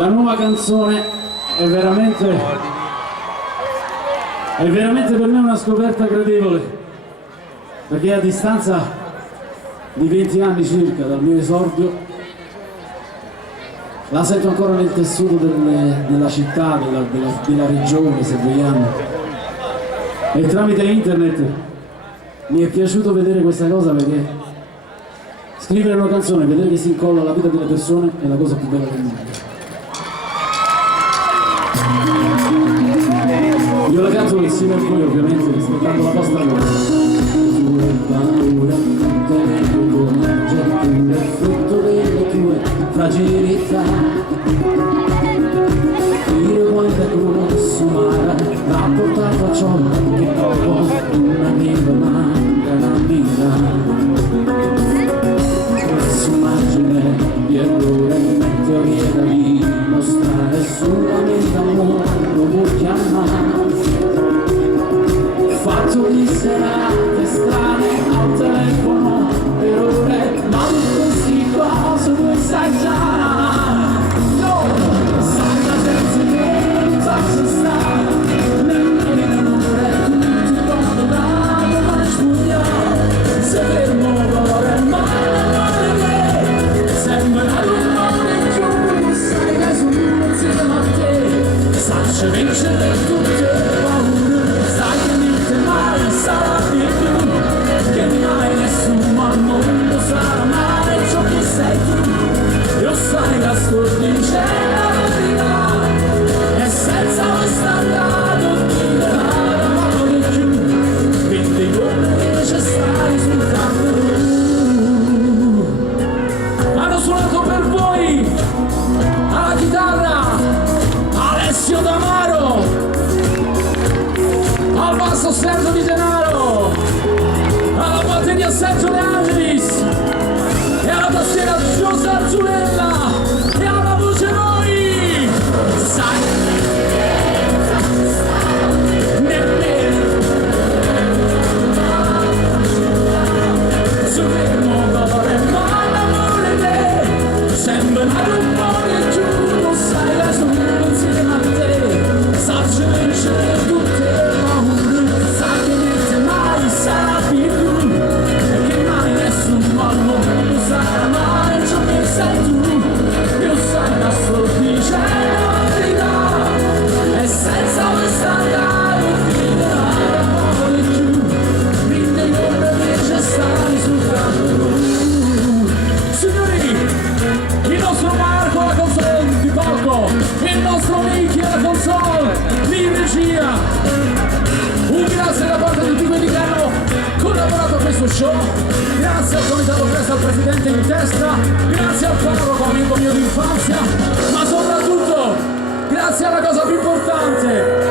La nuova canzone è veramente per me una scoperta gradevole, perché a distanza di 20 anni circa dal mio esordio la sento ancora nel tessuto della città, della regione, se vogliamo, e tramite internet mi è piaciuto vedere questa cosa, perché scrivere una canzone, vedere che si incolla alla vita delle persone è la cosa più bella del mondo. Io la canto insieme a voi, ovviamente, rispettando la vostra voce. Tu hai paura, tenendo coraggio, è frutto delle tue fragilità. Io quando è consumare, l'ha portato a ciò che dopo un amico manca la vita. Su margine di errore, teoria da dimostrare, sulla mente amore lo vuoi chiamare. Fatto di serate strane al telefono per ore, ma di queste cose tu sai già. No, sai la gente che non faccia stare, nemmeno l'amore tutti condonato, ma spugliamo, se fermo valore, ma l'amore che sembra l'amore giù, sai che sono insieme a te, saccia vincere tutte le paure, sai che mai sarà di più, che mai nessuno al mondo sarà mai ciò che sei tu. Io sai la sto dicendo la verità, e senza questa andato finirà la di più, quindi come ci stai soltanto tu. Hanno suonato per voi alla chitarra Alessio Damaro, al basso Sergio Di Denaro, alla batteria Sergio De Angelis e alla tastiera Giuseppe Arzulella e alla voce noi, sai, nemmeno sul fermo valore, ma l'amore te sembra un po' di giù, non sai la sono insieme a te, sacci vincere tutte. Sarà più, e che mai nessuno al mondo sarà mai ciò che sei tu. Io sai la sto dicendo la verità, e senza questa andare finirà un po' di più, rinde come invece stai soltanto tu. Signori, il nostro Marco alla console di palco, il nostro Mickey alla console di regia. Un grazie da parte di tutti quelli che hanno collaborato a questo show, grazie al comitato presso al presidente in testa, grazie al parroco amico mio d'infanzia, ma soprattutto grazie alla cosa più importante,